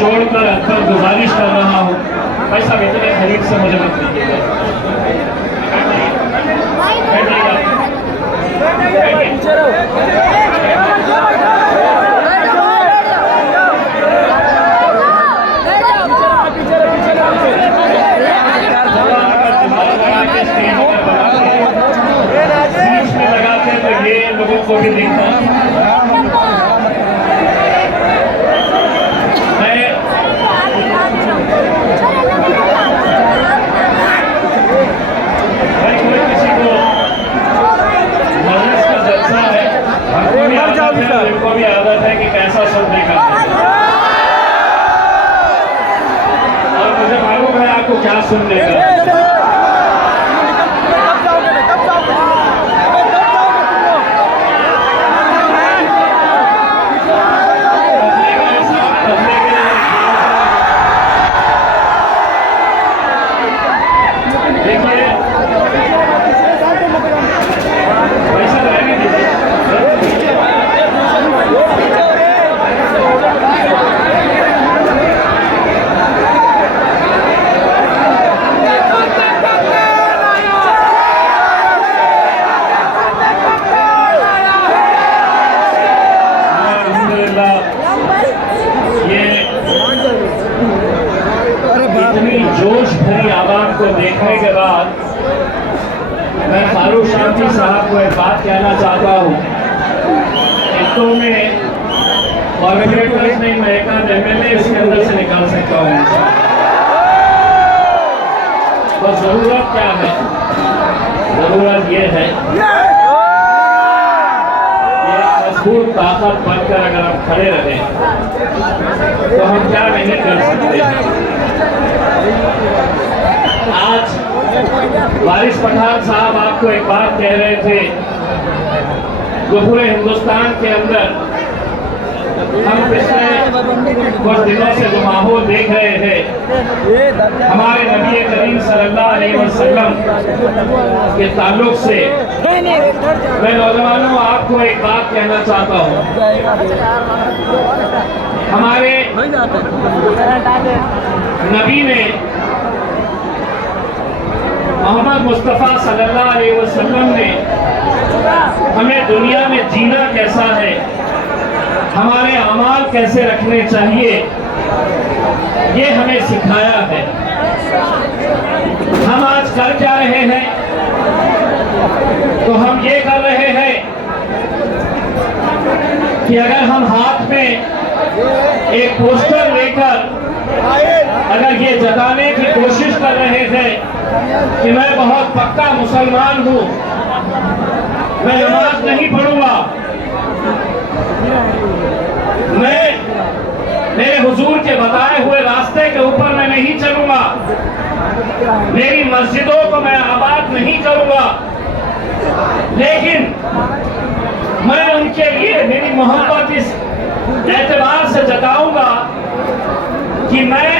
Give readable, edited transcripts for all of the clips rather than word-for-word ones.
जोड़कर अंतर गुजारिश कर रहा हूँ, भाई साहब इतने करीब से मुझे मत लीजिएगा। लगाते तो ये लोगों को भी दिखता। इनको भी आदत है कि कैसा सुनने का, और मुझे मालूम है आपको क्या सुनने का। जोश भरी आवाज को देखने के बाद मैं फारूक शाफी साहब को एक बात कहना चाहता हूँ। तो में कॉर्पोरेटर्स नहीं, मैं एक एमएलए इसके अंदर से निकाल सकता हूँ। तो जरूरत क्या है? जरूरत ये है मजबूत ताकत बनकर अगर हम खड़े रहे तो हम क्या नहीं कर सकते। आज वारिस पठान साहब आपको एक बात कह रहे थे, जो पूरे हिंदुस्तान के अंदर हम पिछले कुछ दिनों से जो माहौल देख रहे थे हमारे नबी करीम सल्लल्लाहु अलैहि वसल्लम के ताल्लुक से, मैं नौजवानों आपको एक बात कहना चाहता हूँ। हमारे नबी ने मोहम्मद मुस्तफ़ा सल्लल्लाहु अलैहि वसल्लम ने हमें दुनिया में जीना कैसा है, हमारे अमाल कैसे रखने चाहिए, ये हमें सिखाया है। हम आज कर क्या रहे हैं? तो हम ये कर रहे हैं कि अगर हम हाथ में एक पोस्टर लेकर अगर ये जताने की कोशिश कर रहे थे कि मैं बहुत पक्का मुसलमान हूँ, मैं नमाज नहीं पढ़ूंगा, मैं मेरे हुजूर के बताए हुए रास्ते के ऊपर मैं नहीं चलूंगा, मेरी मस्जिदों को मैं आबाद नहीं करूंगा, लेकिन मैं उनके लिए मेरी मोहब्बत इस एतबार से जताऊंगा कि मैं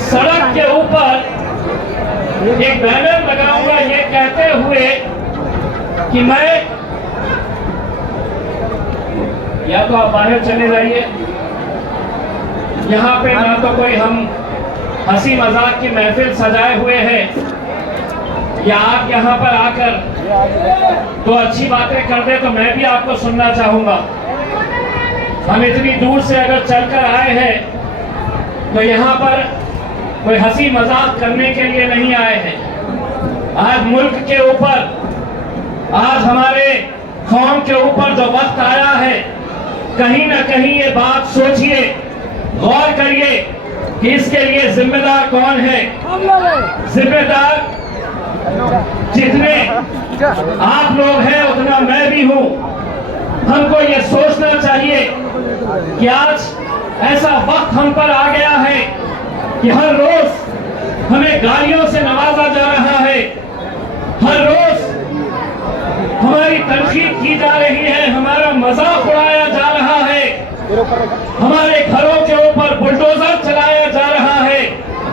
सड़क के ऊपर एक बैनर लगाऊंगा ये कहते हुए कि मैं, या तो आप बाहर चले जाइए, यहाँ पे ना तो कोई हम हंसी मजाक की महफिल सजाए हुए हैं, या आप यहाँ पर आकर तो अच्छी बातें कर दे तो मैं भी आपको सुनना चाहूंगा। हम इतनी दूर से अगर चलकर आए हैं तो यहाँ पर कोई हंसी मजाक करने के लिए नहीं आए हैं। आज मुल्क के ऊपर, आज हमारे कौम के ऊपर जो वक्त आया है, कहीं ना कहीं ये बात सोचिए, गौर करिए कि इसके लिए जिम्मेदार कौन है। जिम्मेदार जितने आप लोग हैं उतना मैं भी हूं। हमको ये सोचना चाहिए कि आज ऐसा वक्त हम पर आ गया है कि हर रोज हमें गालियों से नवाजा जा रहा है, हर रोज हमारी तनकीद की जा रही है, हमारा मजाक उड़ाया जा रहा है, हमारे घरों के ऊपर बुलडोजर चलाया जा रहा है,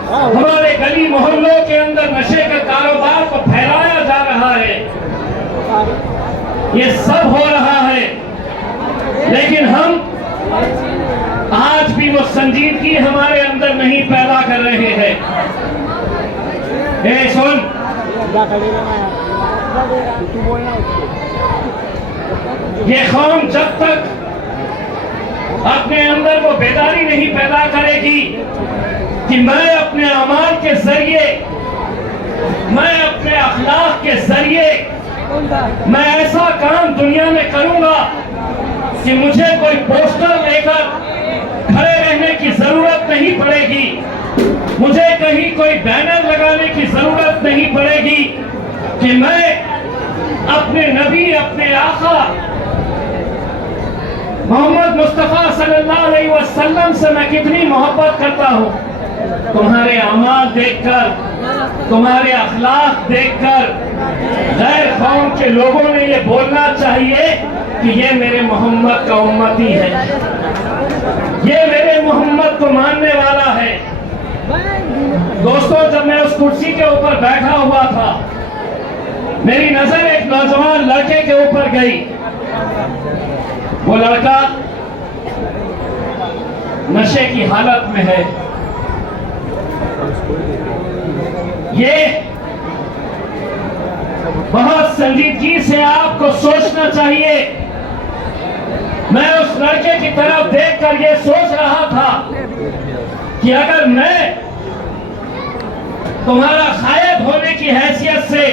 हमारे गली मोहल्लों के अंदर नशे के कारोबार को फैलाया जा रहा है। ये सब हो रहा है, लेकिन हम आज भी कि वो संजीदगी हमारे अंदर नहीं पैदा कर रहे हैं। ए सुन, ये कौम जब तक अपने अंदर वो बेदारी नहीं पैदा करेगी कि मैं अपने अमाल के जरिए, मैं अपने अखलाक के जरिए मैं ऐसा काम दुनिया में करूंगा कि मुझे कोई पोस्टर लेकर खड़े रहने की जरूरत नहीं पड़ेगी, मुझे कहीं कोई बैनर लगाने की जरूरत नहीं पड़ेगी कि मैं अपने नबी, अपने आका मोहम्मद मुस्तफा सल्लल्लाहु अलैहि वसल्लम से मैं कितनी मोहब्बत करता हूँ। तुम्हारे अमाल देखकर, तुम्हारे अखलाक देखकर गैर कौम के लोगों ने ये बोलना चाहिए कि ये मेरे मोहम्मद का उम्मती है, ये मेरे मोहम्मद को मानने वाला है। दोस्तों, जब मैं उस कुर्सी के ऊपर बैठा हुआ था, मेरी नजर एक नौजवान लड़के के ऊपर गई। वो लड़का नशे की हालत में है। ये बहुत संजीदगी से आपको सोचना चाहिए। मैं उस लड़के की तरफ देखकर ये सोच रहा था कि अगर मैं तुम्हारा खायब होने की हैसियत से,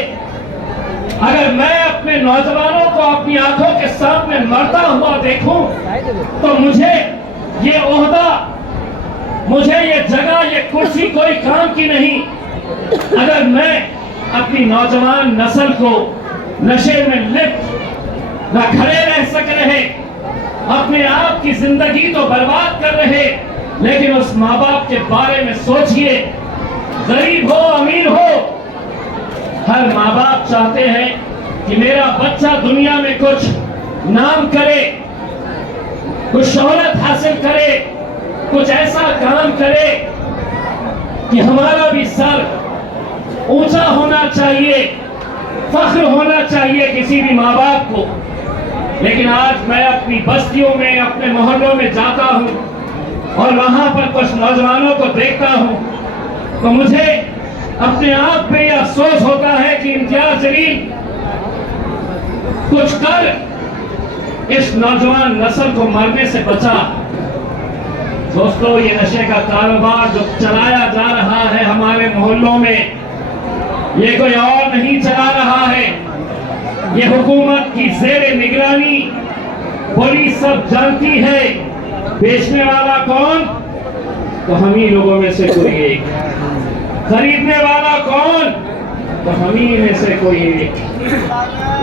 अगर मैं अपने नौजवानों को अपनी आंखों के सामने मरता हुआ देखूं, तो मुझे ये ओहदा, मुझे ये जगह, ये कुर्सी कोई काम की नहीं। अगर मैं अपनी नौजवान नस्ल को नशे में लिप्त न खड़े रह सक रहे, अपने आप की जिंदगी तो बर्बाद कर रहे, लेकिन उस माँ बाप के बारे में सोचिए, गरीब हो अमीर हो, हर माँ बाप चाहते हैं कि मेरा बच्चा दुनिया में कुछ नाम करे, कुछ शोहरत हासिल करे, कुछ ऐसा काम करे कि हमारा भी सर ऊंचा होना चाहिए, फख्र होना चाहिए किसी भी माँ बाप को। लेकिन आज मैं अपनी बस्तियों में, अपने मोहल्लों में जाता हूँ और वहां पर कुछ नौजवानों को देखता हूँ, तो मुझे अपने आप पे यह अफसोस होता है कि इम्तियाज जलील कुछ कर इस नौजवान नस्ल को मरने से बचा। दोस्तों, ये नशे का कारोबार जो चलाया जा रहा है हमारे मोहल्लों में, ये कोई और नहीं चला रहा है, ये हुकूमत की ज़ेरे निगरानी पुलिस सब जानती है। बेचने वाला कौन? तो हम ही लोगों में से कोई एक। खरीदने वाला कौन? तो हम ही में से कोई एक।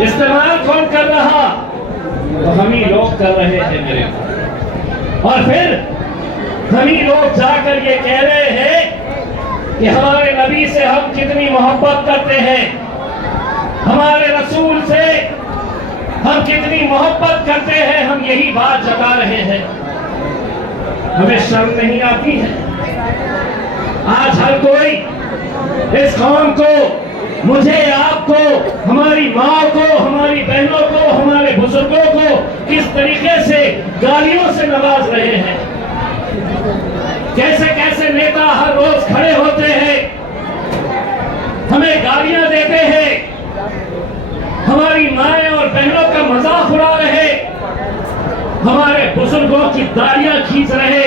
इस्तेमाल कौन कर रहा? तो हम ही लोग कर रहे हैं मेरे। और फिर हम ही लोग जाकर ये कह रहे हैं कि हमारे नबी से हम कितनी मोहब्बत करते हैं, हमारे रसूल से हम कितनी मोहब्बत करते हैं, हम यही बात जता रहे हैं। हमें शर्म नहीं आती है? आज हर कोई इस कौम को, मुझे, आपको, हमारी माँ को, हमारी बहनों को, हमारे बुजुर्गों को किस तरीके से गालियों से नवाज रहे हैं। कैसे कैसे नेता हर रोज खड़े होते हैं, हमें गालियां देते हैं, हमारी माएँ और बहनों का मजाक उड़ा रहे, हमारे बुजुर्गों की दाढ़ियां खींच रहे,